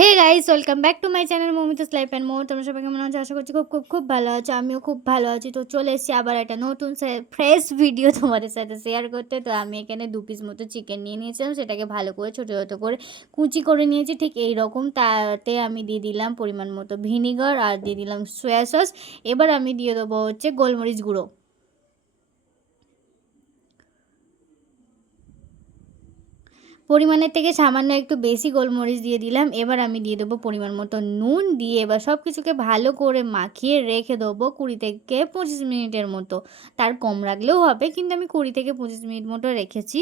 Hey guys, welcome back to my channel Moumita's life and more. তোমরা সবাই কেমন আছো? আশা করছি খুব খুব খুব ভালো আছো। আমিও খুব ভালো আছি। তো চলে এসেছি আবার একটা নতুন ফ্রেশ ভিডিও তোমাদের সাথে শেয়ার করতে। তো আমি এখানে 2 পিস মতো চিকেন নিয়ে নিয়েছিলাম, সেটাকে ভালো করে ছোটো ছোটো করে কুচি করে নিয়েছি ঠিক এই রকম। তাতে আমি দিয়ে দিলাম পরিমাণ মতো ভিনিগার আর দিয়ে দিলাম সয়া সস। এবার আমি দিয়ে দেবো হচ্ছে গোলমরিচ গুঁড়ো। পরিমাণের থেকে সামান্য একটু বেশি গোলমরিচ দিয়ে দিলাম। এবার আমি দিয়ে দেবো পরিমাণ মতো নুন দিয়ে এবার সব কিছুকে ভালো করে মাখিয়ে রেখে দেবো 20 থেকে 25 মিনিটের মতো। তার কম রাখলেও হবে, কিন্তু আমি 20 থেকে 25 মিনিট মতো রেখেছি।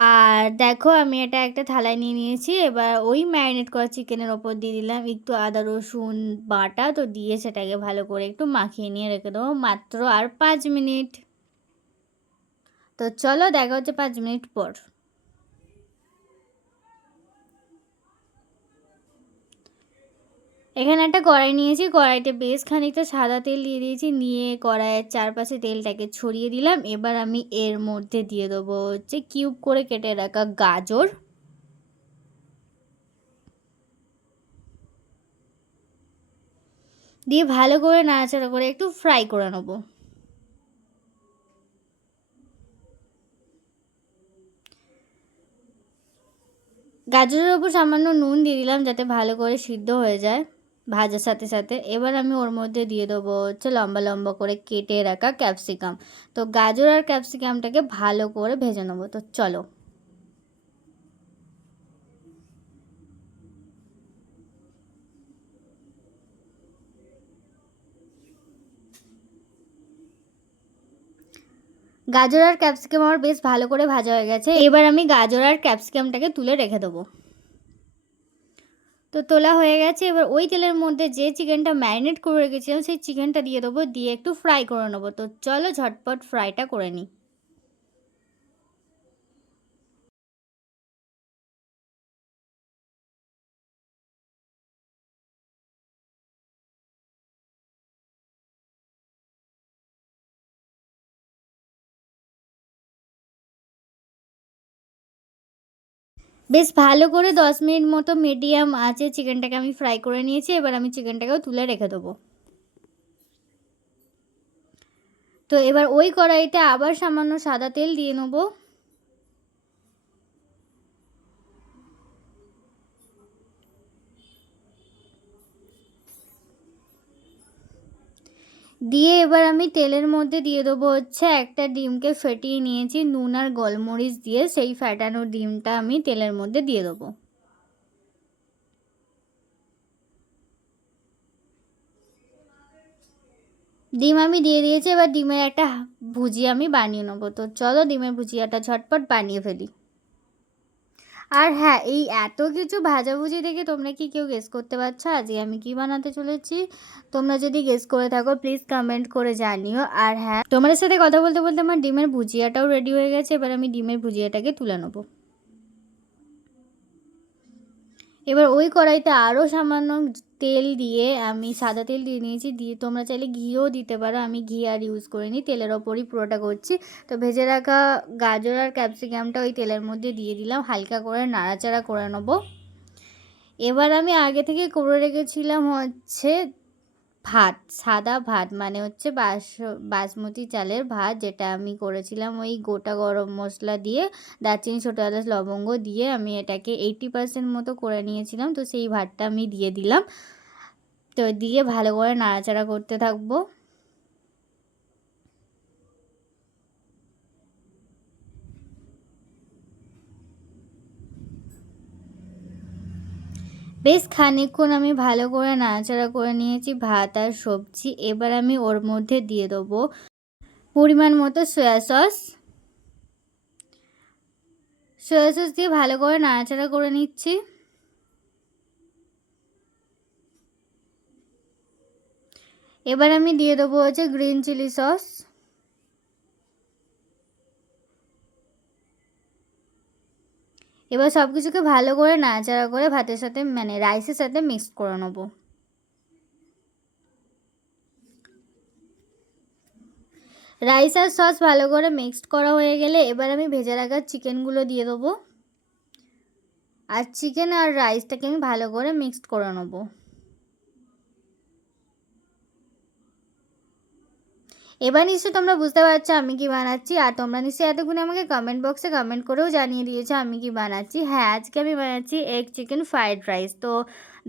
আর দেখো, আমি এটা একটা থালায় নিয়ে নিয়েছি। এবার ওই ম্যারিনেট করা চিকেনের ওপর দিয়ে দিলাম একটু আদা রসুন বাটা। তো দিয়ে সেটাকে ভালো করে একটু মাখিয়ে নিয়ে রেখে দেবো মাত্র আর 5 মিনিট। তো চলো দেখা হচ্ছে 5 মিনিট পর। এখানে একটা কড়াই নিয়েছি, কড়াইতে বেশ খানিকটা সাদা তেল দিয়ে দিয়েছি, নিয়ে কড়াইয়ের চারপাশে তেলটাকে ছড়িয়ে দিলাম। এবার আমি এর মধ্যে দিয়ে দেবো হচ্ছে কিউব করে কেটে রাখা গাজর। দিয়ে ভালো করে নাড়াচাড়া করে একটু ফ্রাই করে নেবো। গাজরের ওপর সামান্য নুন দিয়ে দিলাম যাতে ভালো করে সিদ্ধ হয়ে যায় ভাজার সাথে সাথে। এবার আমি ওর মধ্যে দিয়ে দেবো হচ্ছে লম্বা লম্বা করে কেটে রাখা ক্যাপসিকাম। তো গাজর আর ক্যাপসিকামটাকে ভালো করে ভেজে নেবো। তো চলো। গাজর আর ক্যাপসিকাম আমার বেশ ভালো করে ভাজা হয়ে গেছে। এবার আমি গাজর আর ক্যাপসিকামটাকে তুলে রেখে দেবো। তো তোলা হয়ে গেছে। এবার ওই তেলের মধ্যে যে চিকেনটা ম্যারিনেট করে রেখেছিলাম সেই চিকেনটা দিয়ে দেবো, দিয়ে একটু ফ্রাই করে নেবো। তো চলো ঝটপট ফ্রাইটা করে নিই। বেশ ভালো করে 10 মিনিট মতো মিডিয়াম আঁচে চিকেনটাকে আমি ফ্রাই করে নিয়েছি। এবার আমি চিকেনটাকেও তুলে রেখে দেবো। তো এবার ওই কড়াইতে আবার সামান্য সাদা তেল দিয়ে নেবো। দিয়ে এবার আমি তেলের মধ্যে দিয়ে দেবো হচ্ছে একটা ডিমকে ফেটিয়ে নিয়েছি নুন আর গোলমরিচ দিয়ে। সেই ফ্যাটানো ডিমটা আমি তেলের মধ্যে দিয়ে দেবো। ডিম আমি দিয়ে দিয়েছি। এবার ডিমের একটা ভুজিয়া আমি বানিয়ে নেবো। তো চলো ডিমের ভুজিয়াটা ঝটপট বানিয়ে ফেলি। আর হ্যাঁ, এই এত কিছু ভাজাভুজি দেখে তোমরা কি কেউ গেস করতে পারছো আজকে আমি কি বানাতে চলেছি? তোমরা যদি গেস করে থাকো প্লিজ কমেন্ট করে জানিও। আর হ্যাঁ, তোমাদের সাথে কথা বলতে বলতে আমার ডিমের ভুজিয়াটাও রেডি হয়ে গেছে। এবার আমি ডিমের ভুজিয়াটাকে তুলে নেবো। এবার ওই কড়াইতে আরও সামান্য তেল দিয়ে আমি সাদা তেল দিয়ে নিয়েছি। দিয়ে তোমরা চাইলে ঘিও দিতে পারো, আমি ঘি আর ইউজ করিনি, তেলের ওপরই পুরোটা করছি। তো ভেজে রাখা গাজর আর ক্যাপসিকামটা ওই তেলের মধ্যে দিয়ে দিলাম, হালকা করে নাড়াচাড়া করে নেবো। এবার আমি আগে থেকে করে রেখেছিলাম হচ্ছে ভাত, সাদা ভাত, মানে হচ্ছে বাসমতি চালের ভাত, যেটা আমি করেছিলাম ওই গোটা গরম মশলা দিয়ে দারচিনি ছোটো এলাচ লবঙ্গ দিয়ে আমি এটাকে 80% মতো করে নিয়েছিলাম। তো সেই ভাতটা আমি দিয়ে দিলাম। তো দিয়ে ভালো করে নাড়াচাড়া করতে থাকবো। বেশ খানিকক্ষণ আমি ভালো করে নাড়াচাড়া করে নিয়েছি ভাত আর সবজি। এবার আমি ওর মধ্যে দিয়ে দেবো পরিমাণ মতো সয়া সস। সয়া সস দিয়ে ভালো করে নাড়াচাড়া করে নিচ্ছি। এবার আমি দিয়ে দেবো হচ্ছে গ্রিন চিলি সস। এবার সব কিছুকে ভালো করে নাড়াচাড়া করে ভাতের সাথে মানে রাইসের সাথে মিক্স করে নেবো। রাইস আর সস ভালো করে মিক্সড করা হয়ে গেলে এবার আমি ভেজে রাখা চিকেনগুলো দিয়ে দেবো। আর চিকেন আর রাইসটাকে আমি ভালো করে মিক্সড করে নেবো। এবার নিশ্চয়ই তোমরা বুঝতে পারছো আমি কি বানাচ্ছি, আর তোমরা নিশ্চয়ই এতক্ষণে আমাকে কমেন্ট বক্সে কমেন্ট করেও জানিয়ে দিয়েছো আমি কি বানাচ্ছি। হ্যাঁ, আজকে আমি বানাচ্ছি এগ চিকেন ফ্রাইড রাইস। তো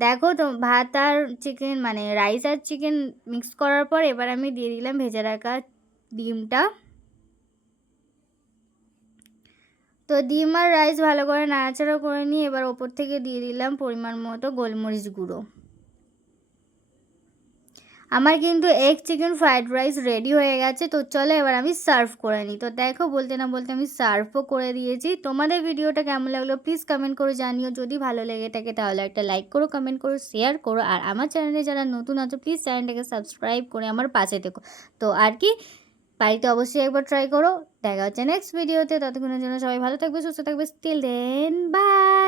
দেখো, তো ভাত আর চিকেন মানে রাইস আর চিকেন মিক্স করার পর এবার আমি দিয়ে দিলাম ভেজে রাখা ডিমটা। তো ডিম আর রাইস ভালো করে নাড়াচাড়া করে নিয়ে এবার ওপর থেকে দিয়ে দিলাম পরিমাণ মতো গোলমরিচ গুঁড়ো। আমার কিন্তু egg chicken fried rice ready হয়ে গেছে। তো চলো এবার আমি সার্ভ করে নিই। তো দেখো, বলতে না বলতে আমি সার্ভও করে দিয়েছি। তোমাদের ভিডিওটা কেমন লাগলো প্লিজ কমেন্ট করে জানিও। যদি ভালো লেগে থাকে তাহলে একটা লাইক করো, কমেন্ট করো, শেয়ার করো। আর আমার চ্যানেলে যারা নতুন আছো প্লিজ চ্যানেলটাকে সাবস্ক্রাইব করে আমার পাশে থেকো। তো আর কি, বাড়িতে অবশ্যই একবার ট্রাই করো। দেখা হচ্ছে নেক্সট ভিডিওতে। ততক্ষণের জন্য সবাই ভালো থাকবে, সুস্থ থাকবে। Still then by.